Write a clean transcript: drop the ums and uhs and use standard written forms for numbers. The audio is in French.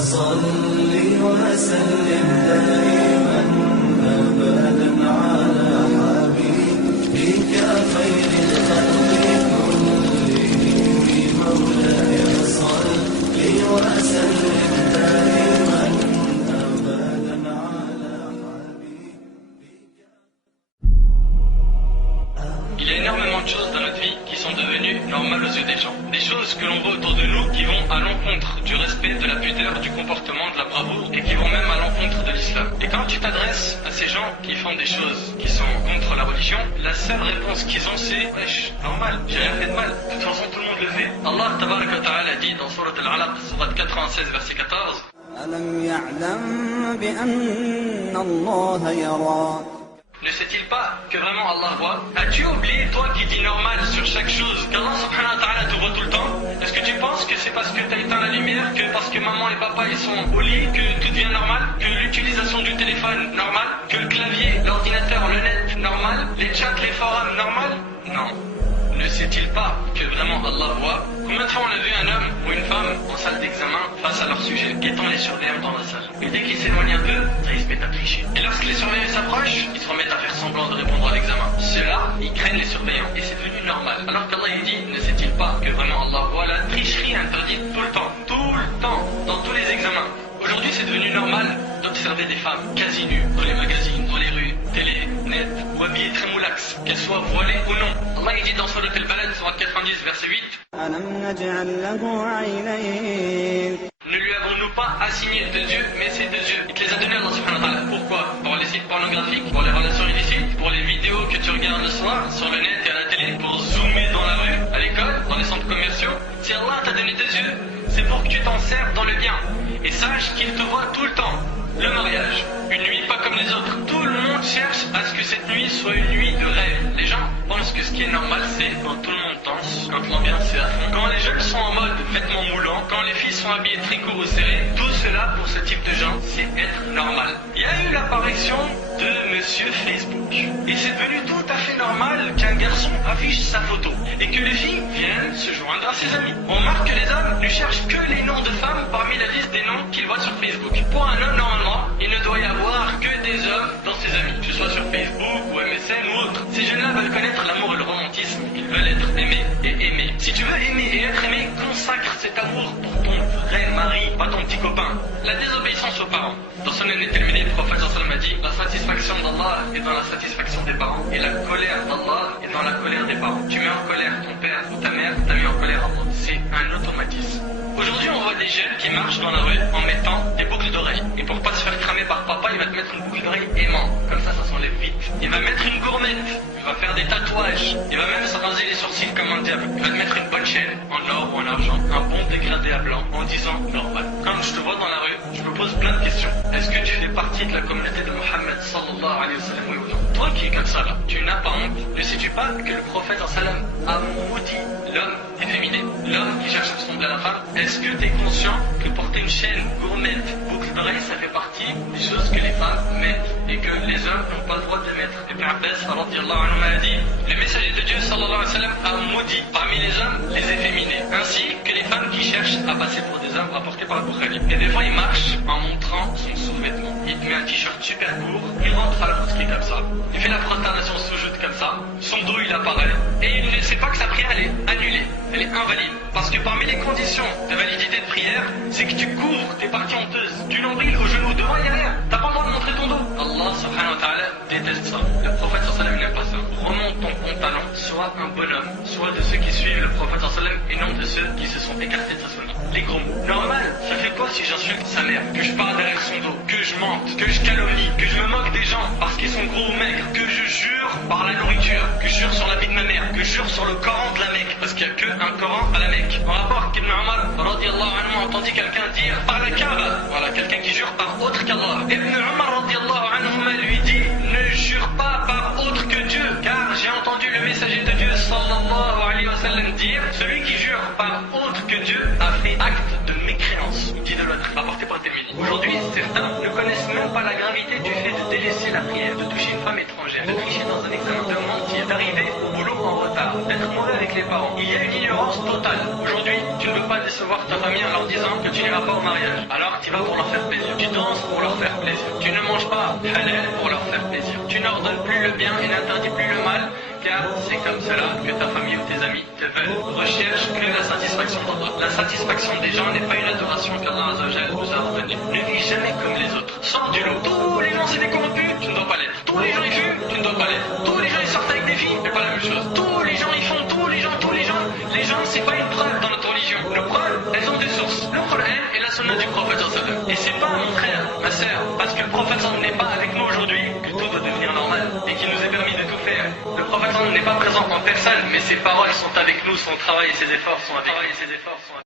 صل وسلم دائما أبدا على حبيبك خير الخلق كلهم مولاي صل وسلم دائما أبدا على حبيبك. Il y a énormément de choses dans notre vie qui sont devenues normales aux yeux des gens. Des choses que l'on voit autour de nous qui vont à l'encontre du respect, de la pudeur, du comportement, de la bravoure et qui vont même à l'encontre de l'islam. Et quand tu t'adresses à ces gens qui font des choses qui sont contre la religion, la seule réponse qu'ils ont c'est « Wesh, normal, j'ai rien fait de mal, de toute façon tout le monde le fait ». Allah tabarak wa ta'ala dit dans Surat Al-Alaq, Surat 96 verset 14 ألم يعلم بأن الله يرى. Ne sait-il pas que vraiment Allah voit? As-tu oublié, toi qui dis normal sur chaque chose, qu'Allah subhanahu wa ta'ala te voit tout le temps? Est-ce que tu penses que c'est parce que tu as éteint la lumière, que parce que maman et papa ils sont au lit, que tout devient normal? Que l'utilisation du téléphone, normal? Que le clavier, l'ordinateur, le net, normal? Les chats, les forums, normal? Non. Ne sait-il pas que vraiment Allah voit? Combien de fois on a vu un homme ou une femme en salle d'examen face à leur sujet, guettant les surveillants dans la salle? Et dès qu'ils s'éloignent un peu, ils se mettent à tricher. Et lorsque les surveillants s'approchent, ils se remettent à faire semblant de répondre à l'examen. Ceux-là, ils craignent les surveillants et c'est devenu normal. Alors qu'Allah il dit, ne sait-il pas que vraiment Allah voit la tricherie interdite tout le temps, dans tous les examens? Aujourd'hui, c'est devenu normal d'observer des femmes quasi nues dans les magazines, dans les rues, télé, net, ou habillées très moulax, qu'elles soient voilées ou non. Allah il dit dans Surat Al-Balad, Surat 90, verset 8 ألم نجعل له عينين. Ne lui avons-nous pas assigné deux yeux, mais ces deux yeux, il te les a donnés Allah subhanahu wa ta'ala. Pourquoi? Pour les sites pornographiques, pour les relations illicites, pour les vidéos que tu regardes le soir sur le net et à la télé, pour zoomer dans la rue, à l'école, dans les centres commerciaux. Si Allah t'a donné deux yeux, c'est pour que tu t'en serves dans le bien. Et sache qu'il te voit tout le temps. Le mariage, une nuit pas comme les autres. Tout le monde cherche à ce que cette nuit soit une nuit de rêve. Les gens pensent que ce qui est normal, c'est quand tout le monde danse, quand l'ambiance est à fond, quand les jeunes sont en mode vêtements moulants, quand les filles sont habillées très court ou serré. Tout cela, pour ce type de gens, c'est être normal. Il y a eu l'apparition de Monsieur Facebook. Et c'est devenu tout à fait normal qu'un garçon affiche sa photo et que les filles viennent se joindre à ses amis. On remarque que les hommes ne cherchent que les noms de femmes parmi la liste des noms qu'ils voient sur Facebook. Pour un homme, normalement, il ne doit y avoir que des hommes dans ses amis, que ce soit sur Facebook ou MSN ou autre. Ces jeunes-là veulent connaître l'amour et le romantisme, ils veulent être aimés et aimés. Si tu veux aimer et être aimé, consacre cet amour pour ton vrai mari, pas ton petit copain. La désobéissance aux parents. Dans son année terminée, le prophète sallallahu alayhi wa sallam a dit, la satisfaction d'Allah est dans la satisfaction des parents et la colère d'Allah est dans la colère des parents. Tu mets en colère ton père ou ta mère, t'as mis en colère Allah. C'est un automatisme. Aujourd'hui, on voit des jeunes qui marchent dans la rue en mettant des boucles d'oreilles. Et pour pas se faire cramer par papa, il va te mettre une boucle d'oreille aimant. Comme ça s'enlève vite. Il va mettre une gourmette. Il va faire des tatouages. Il va même se raser les sourcils comme un diable. Il va te mettre une bonne chaîne, en or ou en argent, un bon dégradé à blanc, en disant normal. Quand je te vois dans la rue, je me pose plein de questions. Est-ce que tu fais partie de la communauté de Mohammed sallallahu alayhi wa sallam, oui ou non? Toi qui es comme ça là, tu n'as pas honte. Ne sais-tu pas que le prophète sallam a maudit l'homme efféminé, l'homme qui cherche à ressembler à la femme? Est-ce que tu es conscient que porter une chaîne, gourmette, boucle d'oreille, ça fait partie des choses que les femmes mettent et que les hommes n'ont pas le droit de mettre? Ibn Abbas radiyallahu anhu a dit, le messager de Dieu sallallahu alayhi wa sallam a maudit parmi les hommes les efféminés, ainsi que les femmes qui cherchent à passer pour des hommes, rapportés par le Bukhari. Et des fois il marche en montrant son sous-vêtement. Il te met un t-shirt super court, il rentre à la mosquée comme ça, il fait la prosternation sous-joute comme ça, son dos il apparaît, et il ne sait pas que sa prière elle est annulée, elle est invalide. Parce que parmi les conditions de validité de prière, c'est que tu couvres tes parties honteuses, du nombril au genou, devant et derrière. T'as pas le droit de montrer ton dos. Allah subhanahu wa ta'ala déteste ça. Le prophète sallallahu alayhi wa sallam n'aime pas ça. Remonte ton pantalon, sois un bonhomme, sois de ceux qui suivent le prophète sallallahu alayhi wa sallam et non de ceux qui se sont écartés de sa sunna. Les gros mots. Normal, ça fait quoi si j'insulte sa mère, que je parle derrière son dos, que je mente, que je calomnie, que je me moque des gens parce qu'ils sont gros ou maigres, que je jure par la nourriture, que je jure sur la vie de ma mère, que je jure sur le Coran de la Mecque, parce qu'il n'y a qu'un Coran à la Mecque. En rapport qu'Ibn Umar radiyallahu anhu a entendu quelqu'un dire par la Kaaba, voilà, quelqu'un qui jure par autre qu'Allah. Ibn Umar radiyallahu anhu lui dit, ne jure pas par autre que Dieu, car j'ai entendu le messager de Dieu sallallahu alayhi wa sallam dire, celui qui jure par autre que Dieu a fait acte de mécréance, d'idolâtrie, rapporté par Tirmidhi. Aujourd'hui, certains ne connaissent même pas la gravité du fait de délaisser la prière, de toucher une femme étrangère, de tricher dans un examen, de mentir, d'arriver au boulot en retard, d'être mauvais avec les parents. Il y a une ignorance totale. Aujourd'hui, tu ne veux pas décevoir ta famille en leur disant que tu n'iras pas au mariage, alors tu vas pour leur faire plaisir. Tu danses pour leur faire plaisir. Tu ne manges pas halal pour leur faire plaisir. Tu n'ordonnes plus le bien et n'interdis plus le mal, car c'est comme cela que ta famille ou tes amis te veulent. Recherche que la satisfaction d'Allah. La satisfaction des gens n'est pas une adoration qu'Allah Azzawajal nous a ordonnée. Ne vis jamais comme les autres. Sors du lot. Tous les gens c'est des corrompus, tu ne dois pas l'être. Tous les gens ils fument, tu ne dois pas l'être. Tous les gens ils sortent avec des filles, c'est pas la même chose. Tous les gens ils font, tous les gens. Les gens c'est pas une preuve dans notre religion. Nos preuves, elles ont des sources. Le Coran et la sunna du prophète sallallahu alayhi wa sallam. Et c'est pas mon frère, ma sœur, parce que le prophète sallallahu n'est pas avec nous aujourd'hui que tout doit devenir normal et qu'il nous est permis de tout faire. Le prophète sallallahu n'est pas présent en personne, mais ses paroles sont avec nous, son travail et ses efforts sont avec nous.